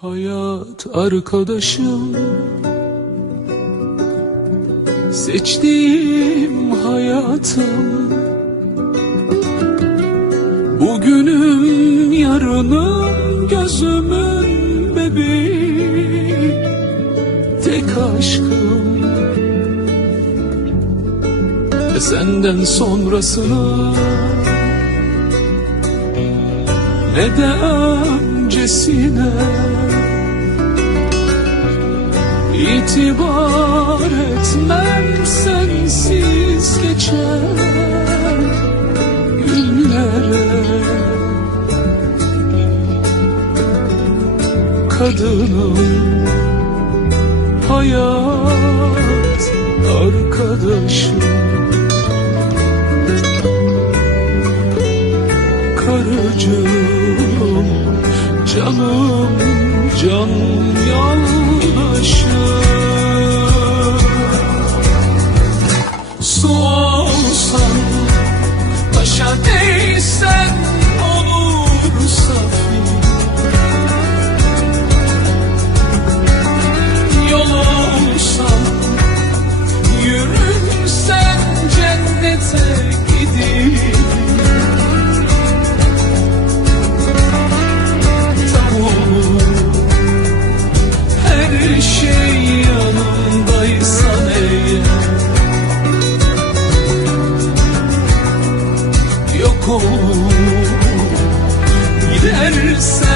Hayat arkadaşım. Seçtiğim hayatım. Bugünüm yarınım gözümün bebeği. Tek aşkım. Ve senden sonrasını Ne de öncesine İtibar etmem sensiz geçen günlere. Kadınım hayat arkadaşım Karıcığım canım can yoldaşım sempre.